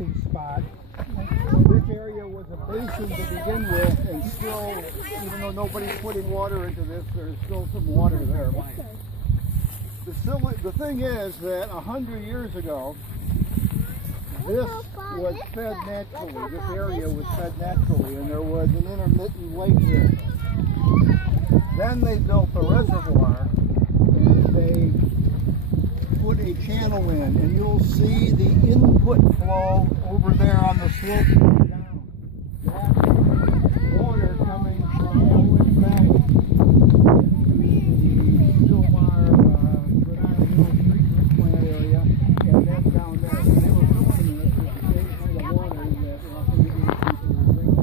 bathing spot. This area was a basin to begin with, and still, even though nobody's putting water into this, there's still some water there. The thing is that 100 years ago, this was fed naturally. This area was fed naturally, and there was an intermittent lake here. Then they built the reservoir, and they put a channel in, and you'll see the input flow over there on the slope going down. That's water coming from Owen Bank into the Silmar treatment plant area, and that's down there. And they were filling it with the same kind of water that people were drinking.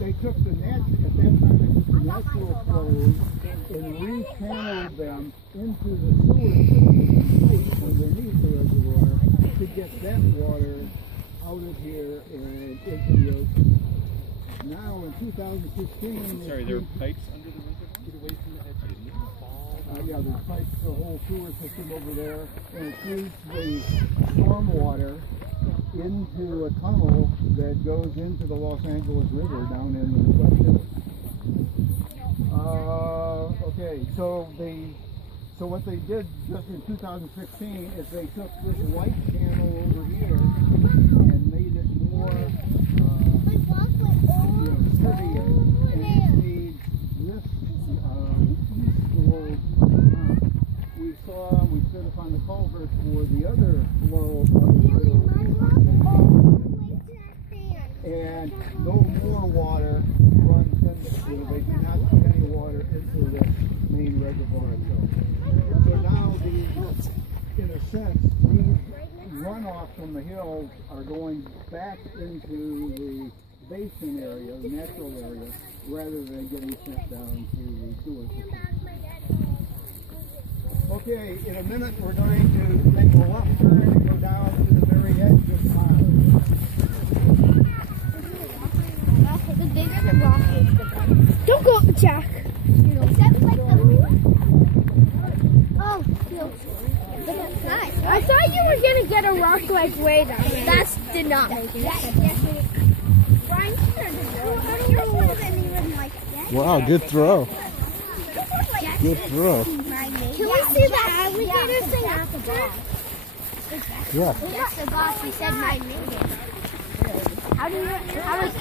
They took the natural, at that time they took the natural flows and re-channeled them into the sewer system underneath the reservoir to get that water out of here and into the ocean. Now in 2016... Sorry, there are pipes under the reservoir? Get away from the edge. Yeah, there's pipes, the whole sewer system over there, and it feeds the storm water into a tunnel that goes into the Los Angeles River down in the West Hill. Okay, so what they did just in 2016 is they took this white channel over here and made it more sturdier, and it made this east flow coming up. We set up on the culvert for the other flow of the river, and no more water runs into the sewer. They do not put any water into the main reservoir itself. So now in a sense, these runoff from the hills are going back into the basin area, the natural area, rather than getting sent down to the sewer system. Okay, in a minute we're going to make a left turn and go down to the very edge of the pond. The bigger the rock is, the better. Don't go, Jack. Oh, nice. I thought you were gonna get a rock like way down there. That did not make it. Wow, good throw. Good throw. Can we see the alligator thing after? Yeah. That's the boss. He said my name. How does